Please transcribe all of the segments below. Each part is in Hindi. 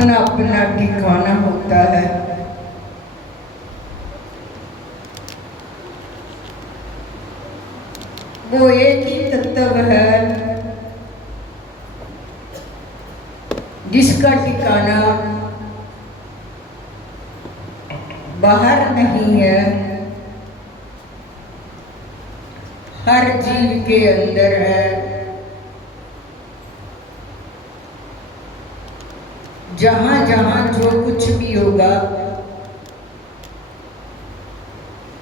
अपना अपना ठिकाना होता है। वो एक ही तत्व है जिसका ठिकाना बाहर नहीं है, हर जीव के अंदर है। जहां जहां जो कुछ भी होगा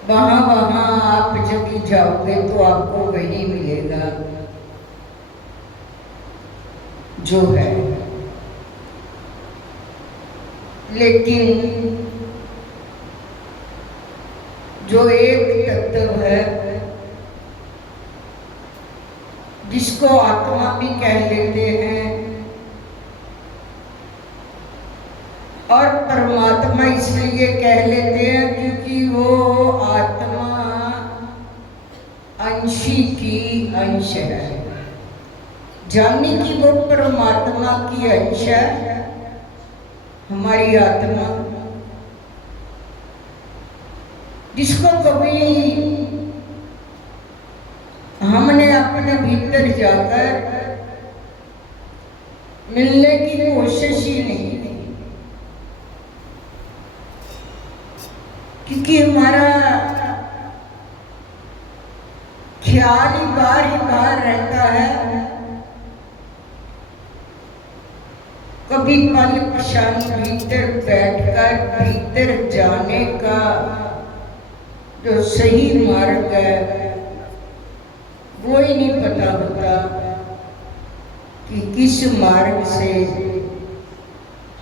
वहां वहां आप जब भी जाओगे तो आपको वही मिलेगा जो है। लेकिन जो एक तत्व है जिसको आत्मा भी कह लेते हैं और परमात्मा इसलिए कह लेते हैं क्योंकि वो आत्मा अंशी की अंश है, जाने कि वो परमात्मा की अंश है हमारी आत्मा, जिसको कभी हमने अपने भीतर जाकर मिलने की कोशिश ही नहीं की, क्योंकि हमारा ख्याल ही बार रहता है। कभी पल क्षण भीतर बैठकर भीतर जाने का जो सही मार्ग है वो ही नहीं पता होता कि किस मार्ग से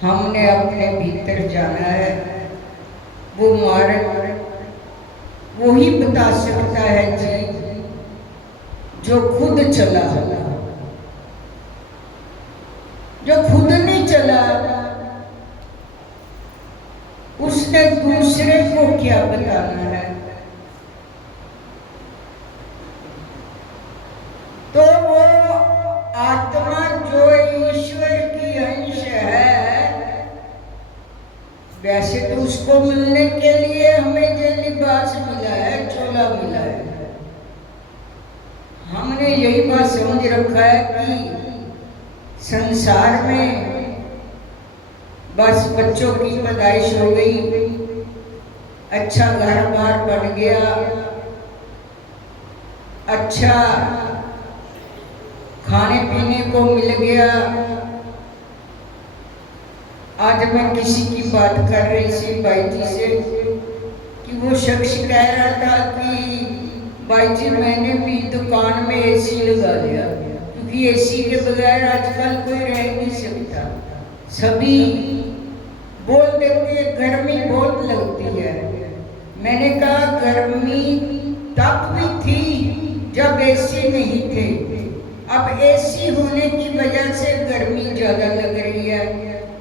हमने अपने भीतर जाना है। वो मार्ग वो ही बता सकता है जी जो खुद चला, जो खुद नहीं चला उसने दूसरे को क्या बताना है। तो वो आत्मा जो ईश्वर की अंश है, वैसे तो उसको मिलने के लिए हमें जो लिबास मिला है, चोला मिला है, हमने यही बात समझ रखा है कि संसार में बस बच्चों की पैदाइश हो गई, अच्छा घर बार बन गया, अच्छा खाने पीने को मिल गया। आज मैं किसी की बात कर रही थी भाई जी से कि वो शख्स कह रहा था कि भाई जी मैंने भी दुकान में एसी लगा लिया, क्योंकि एसी के बगैर आजकल कोई रह नहीं सकता। सभी बोल देते गर्मी बहुत लगती है। मैंने कहा गर्मी तब भी थी जब एसी नहीं थे, अब एसी होने की वजह से गर्मी ज्यादा लग रही है।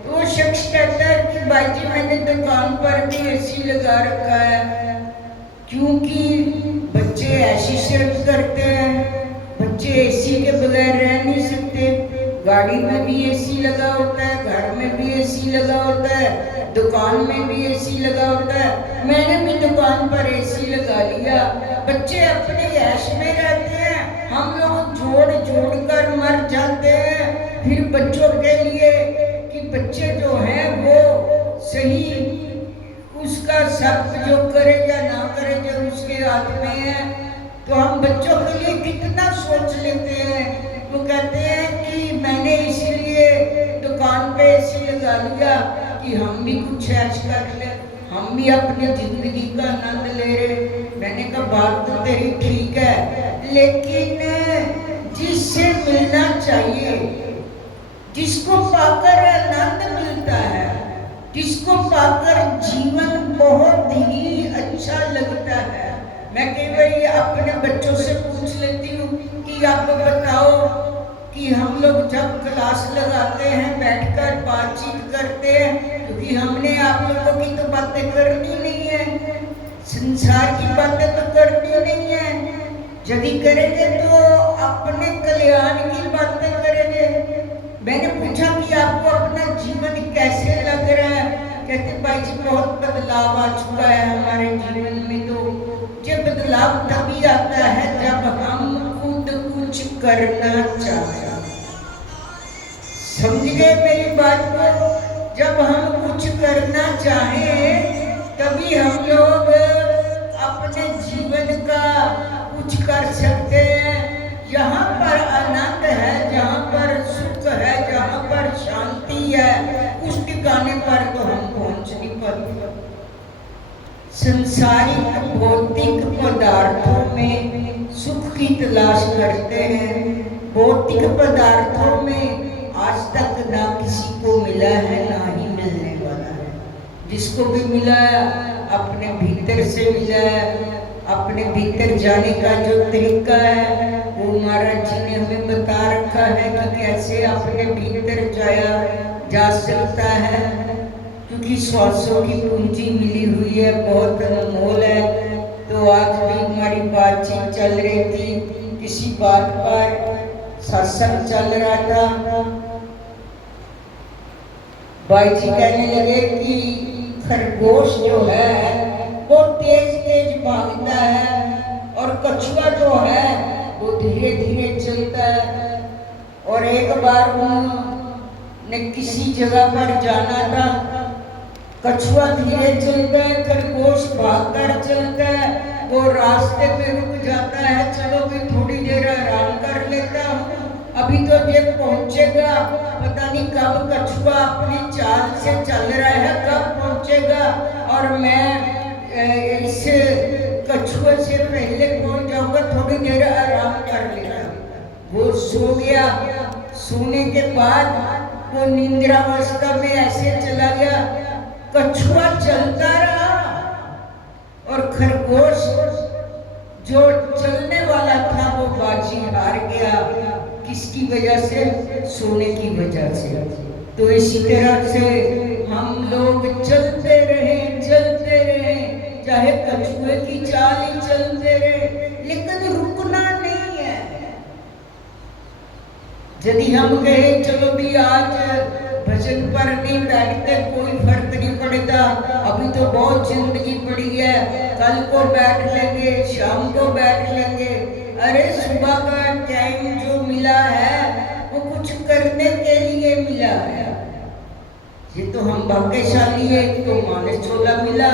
तो वो शख्स कहता है कि भाई जी मैंने दुकान पर भी एसी लगा रखा है, क्योंकि बच्चे ऐसी शर्त करते हैं, बच्चे एसी के बगैर रह नहीं सकते। गाड़ी में भी एसी लगा होता है, घर में भी एसी लगा होता है, दुकान में भी एसी लगा होता है। मैंने भी दुकान पर एसी लगा लिया। बच्चे अपने ऐश में रहते हैं, हम लोग जोड़ जोड़ कर मर जाते हैं। फिर बच्चों के लिए कि बच्चे जो हैं वो सही उसका सब जो करे या ना करे जो उसके हाथ में है, तो हम बच्चों के लिए कितना सोच लेते हैं। वो कहते हैं कि मैंने इसलिए दुकान पे एसी लगा लिया कि हम भी कुछ ऐश कर ले, हम भी अपनी जिंदगी का आनंद ले रहे। मैंने कहा बात तो तेरी ठीक है, लेकिन जिससे मिलना चाहिए, जिसको पाकर आनंद मिलता है, जिसको पाकर जीवन बहुत ही अच्छा लगता है। मैं कई बार अपने बच्चों से पूछ लेती हूँ कि आप बताओ कि हम लोग जब क्लास लगाते हैं बैठकर बातचीत करते हैं, क्योंकि हमने आप लोगों की तो बातें करनी नहीं है, संसार की बातें तो करनी नहीं है। यदि करेंगे तो अपने कल्याण की बातें करेंगे। मैंने पूछा कि आपको अपना जीवन कैसे बदलाव आ चुका है हमारे जीवन में। तो जब बदलाव तभी आता है जब हम खुद कुछ करना चाहें। समझ गए मेरी बात को? जब हम कुछ करना चाहें तभी हम लोग अपने जीवन का कुछ कर सकते हैं। जहाँ पर आनंद है, जहाँ पर सुख है, जहाँ पर शांति है, उस ठिकाने पर तो हम पहुँच नहीं पाते। संसारिक भौतिक पदार्थों में सुख की तलाश करते हैं। भौतिक पदार्थों में आज तक ना किसी को मिला है, ना ही मिलने वाला है। जिसको भी मिला अपने भीतर से मिला है। अपने भीतर जाने का जो तरीका है वो महाराज जी ने हमें बता रखा है कि कैसे अपने भीतर जाया जा सकता है। क्योंकि श्वासों की पूंजी मिली हुई है, बहुत अनमोल है। तो आज भी हमारी बातचीत चल रही थी, किसी बात पर सत्संग चल रहा था। भाई जी कहने लगे कि खरगोश जो है वो तेज तेज भागता है और कछुआ जो है वो धीरे धीरे चलता है। और एक बार उन्होंने किसी जगह पर जाना था। कछुआ धीरे चलता है, खरगोश भागकर चलता है। वो रास्ते में रुक जाता है, चलो भी थोड़ी देर आराम कर लेता हूँ, अभी तो जब पहुंचेगा पता नहीं कब कछुआ अपनी चाल से चल रहा है, कब पहुंचेगा और मैं इस कछुए से पहले पहुंच जाऊंगा, थोड़ी देर आराम कर लेगा। वो सो गया। सोने के बाद वो निंद्रावस्था में ऐसे चला गया। कछुआ चलता रहा और खरगोश जो चलने वाला था वो बाजी हार गया। किसकी वजह से? सोने की वजह से। तो इसी तरह से हम लोग चलते रहे, चाहे कछुए की चाल ही चलते रहे, लेकिन रुकना नहीं है। यदि हम कहे चलो भी आज भजन पर नहीं बैठते, कोई फर्क नहीं पड़ता, अभी तो बहुत जिंदगी पड़ी है, कल को बैठ लेंगे, शाम को बैठ लेंगे। अरे सुबह का टाइम जो मिला है वो कुछ करने के लिए मिला है। ये तो हम भाग्यशाली है। तो मानस छोला मिला,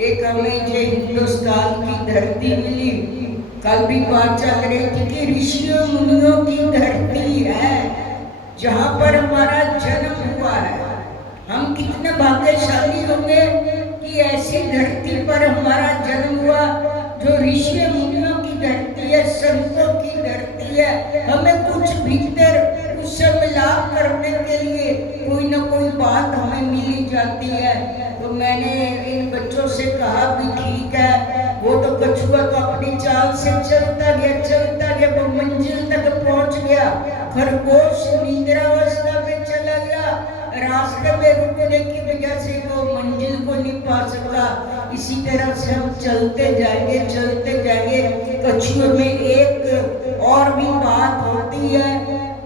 एक हमें जो हिंदुस्तान की धरती मिली। कल भी बात चल रही थी कि ऋषियों मुनियों की धरती है जहाँ पर हमारा जन्म हुआ है। हम कितने भाग्यशाली होंगे कि ऐसी धरती पर हमारा जन्म हुआ जो ऋषि मुनियों की धरती है, संतों की धरती है। हमें कुछ भीतर उससे मिलाप करने के लिए कोई ना कोई बात हमें मिली जाती है। तो मैंने इन बच्चों से कहा भी ठीक है, वो तो कछुआ तो अपनी चाल से चलता गया, वो मंजिल तक पहुंच गया। खरगोश निद्रावस्था में चला गया, रास्ते में रुकने की वजह से वो मंजिल को नहीं पा सका। इसी तरह से हम चलते जाएंगे। कछुए में एक और भी बात होती है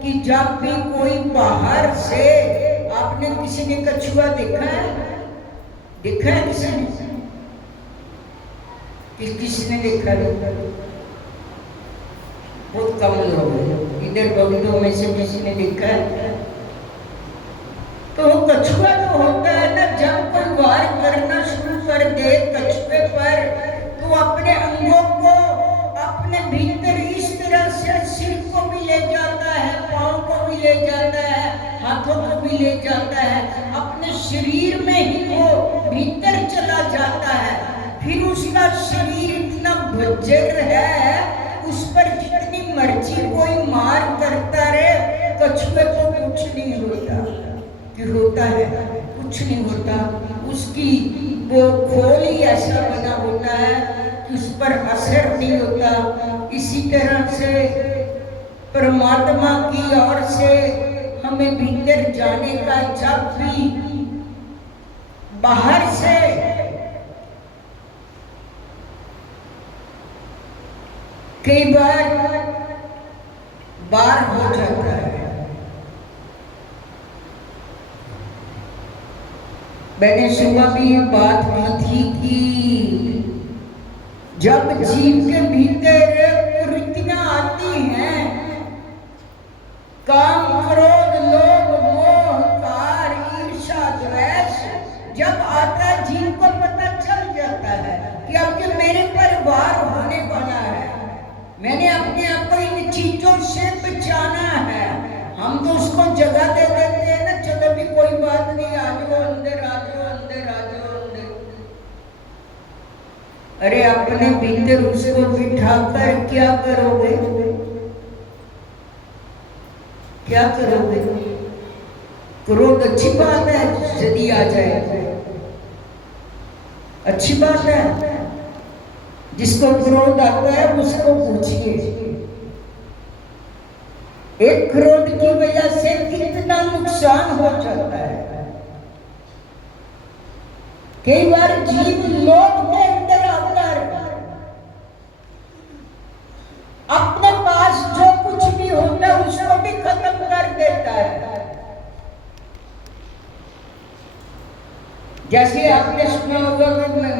कि जब भी कोई बाहर से, आपने किसी ने कछुआ देखा है किसी ने? किसने देखा है? बहुत कम लोग, इधर बंदों में से किसी ने देखा है? तो कछुआ जो होता है ना, जब कोई वार करना शुरू कर दे कछुए पर, तो अपने अंगों को अपने भीतर इस तरह से सिर को भी ले जाता है, पाँव को भी ले जाता है, हाथों को भी ले जाता है, अपने शरीर में ही वो भीतर चला जाता है। फिर उसका शरीर इतना बज्जर है, उस पर जितनी मर्जी कोई मार करता रहे, कछुए को कुछ नहीं होता। कि होता है कुछ नहीं होता। उसकी वो खोल ही ऐसा बना होता है कि उस पर असर नहीं होता। इसी तरह से परमात्मा की ओर से हमें भीतर जाने का जब भी बाहर से कई बार हो जाता है, मैंने सुबह भी ये बात की थी कि जब जीव के भीतर कुरीतियां आती हैं, काम, क्रोध, लोभ, मोह, कार, ईर्ष्या, द्वेष जब आता है, जीव को पता चल जाता है कि अब कि मेरे पर वार होने वाला है, मैंने अपने आप को इन चीजों से बचाना है। हम तो उसको जगह दे देते हैं ना, चलो भी कोई बात नहीं, आ जाओ अंदर, आ जाओ अंदर, आ जाओ अंदर। अरे अपने भीतर उसको बिठाकर क्या करोगे? क्या करोगे? क्रोध अच्छी बात है यदि आ जाए, अच्छी बात है। जिसको क्रोध आता है उसको पूछिए, एक क्रोध की वजह से कितना नुकसान हो जाता है। कई बार जीव लोभ के अंदर आकर अपने पास जो कुछ भी होता है उसको भी खत्म कर देता है। जैसे आपने सुना होगा,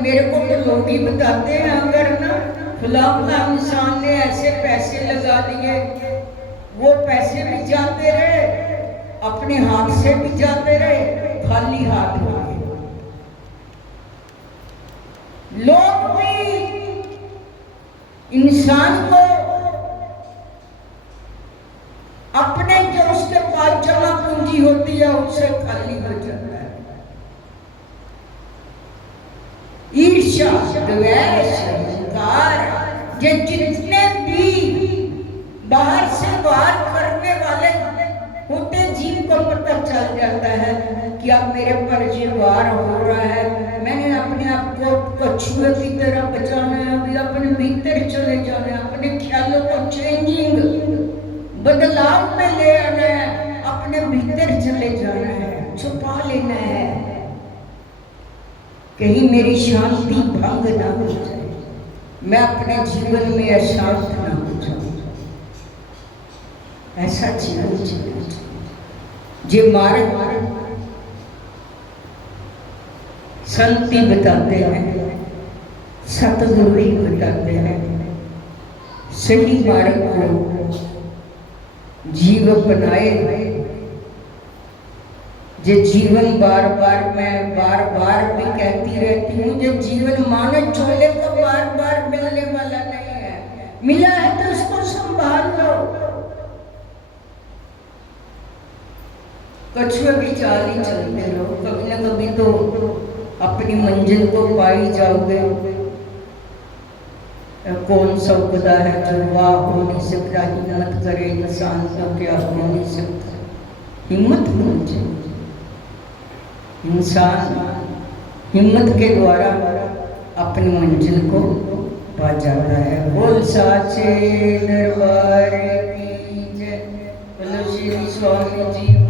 मेरे को तो लोग ही बताते हैं, अगर ना फलाना इंसान ने ऐसे पैसे लगा दिए, वो पैसे भी जाते रहे, अपने हाथ से भी जाते रहे, खाली हाथ हो गए। लोग भी इंसान को अपने जो उसके पास जमा पूंजी होती है उससे खाली हो जाता है। ईर्ष्या, द्वेष, अहंकार, ये जितने भी बाहर से वार करने वाले होते, जीव को पता चल जाता है कि अब मेरे पर ये वार हो रहा है, मैंने अपने आप को कछुए की तरह बचाना है, अभी अपने भीतर चले जाना है, अपने ख्यालों को चेंजिंग, बदलाव में ले आना है, अपने भीतर चले जाना है, छुपा लेना है, कहीं मेरी शांति भंग ना हो जाए, मैं अपने जीवन में अशांत ना हो जाऊं। ऐसा जीवन जीना चाहिए। जे मार्ग संत ही बताते हैं, सतगुरु ही बताते हैं, सही मार्ग को जीव अपनाए। जे जीवन बार बार, मैं बार बार भी कहती रहती हूँ, जो जीवन मानो चोले को बार बार मिलने वाला नहीं है, मिला है तो उसको संभाल लो। कछुए भी चाल ही चलते रहो, कभी ना कभी तो अपनी मंजिल को पाई जाओगे। कौन सा खुदा है जो वाह हो नहीं सकता, हिम्मत करे इंसान तो क्या हो नहीं सकता। हिम्मत होनी चाहिए, इंसान हिम्मत के द्वारा अपनी मंजिल को पा जाता है। बोल साचे दरबार की जय, बोलो श्री स्वामी जी।